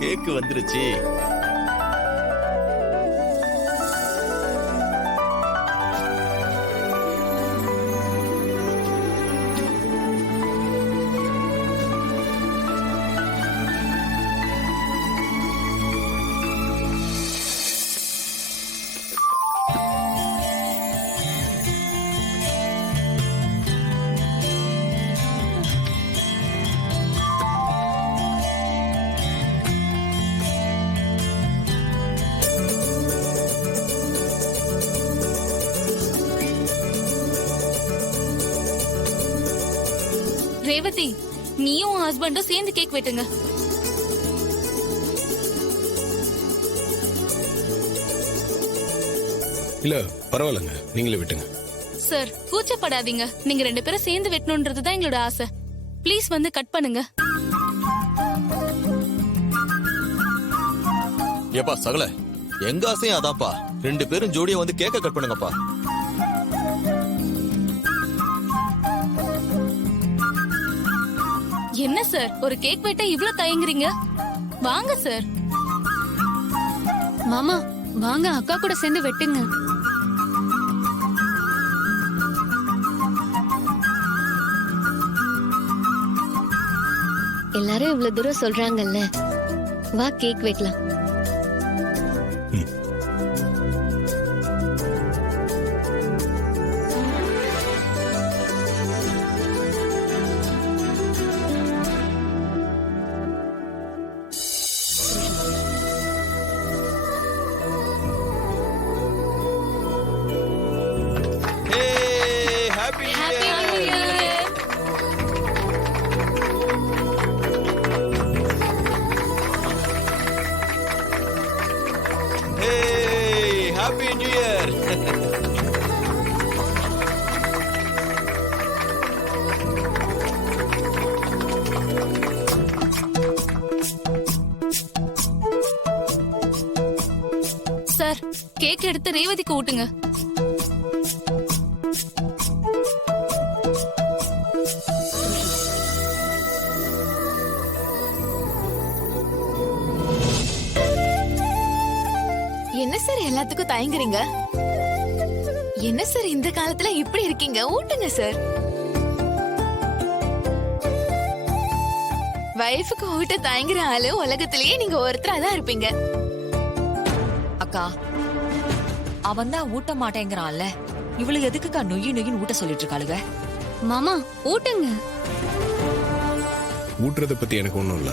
கேக்கு வந்துருச்சு. ரேவதி, நீயும் ஹஸ்பண்டும் சேர்ந்து கேக் வெட்டுங்க. இல்ல பரவாயில்லங்க, நீங்களே விட்டுங்க. சார், கூச்சப்படாதீங்க. நீங்க 2 பேரும் சேர்ந்து வெட்டணும்ன்றதுதான் எங்களோட ஆசை. ப்ளீஸ் வந்து கட் பண்ணுங்க. ஏப்பா சகல, எங்க ஆசையும் அதான்ப்பா. 2 பேரும் ஜோடியா வந்து கேக்க கட் பண்ணுங்கப்பா. என்ன சார், ஒரு கேக் வெட்ட இவ்ளோ தயங்குறீங்க? வாங்க சார். மாமா வாங்க, அக்கா கூட சேர்ந்து வெட்டுங்க. எல்லாரும் இவ்வளவு தூரம் சொல்றாங்கல்ல, வா கேக் வெட்டலாம். Happy Happy New Year. Happy new year. Sir, cake எடுத்து ரேவதிக்கு ஊட்டுங்க. என்ன சார் எல்லாத்துக்கும் தயங்குறீங்க? என்ன சார் இந்த காலத்துல இப்படி இருக்கீங்க? ஊட்டுங்க சார். வைஃபுக்கு ஊட்ட தயங்குற ஆளு உலகத்திலேயே நீங்க ஒருத்தரா தான் இருப்பீங்க. அக்கா, அவன் தான் ஊட்ட மாட்டேங்கிறான்ல, இவளுக்கு எதுக்குக்கா நொய்யின்னு ஊட்ட சொல்லிட்டு இருக்காளுங்க? மாமா ஊட்டுங்க. ஊட்டுறத பத்தி எனக்கு ஒண்ணும் இல்ல.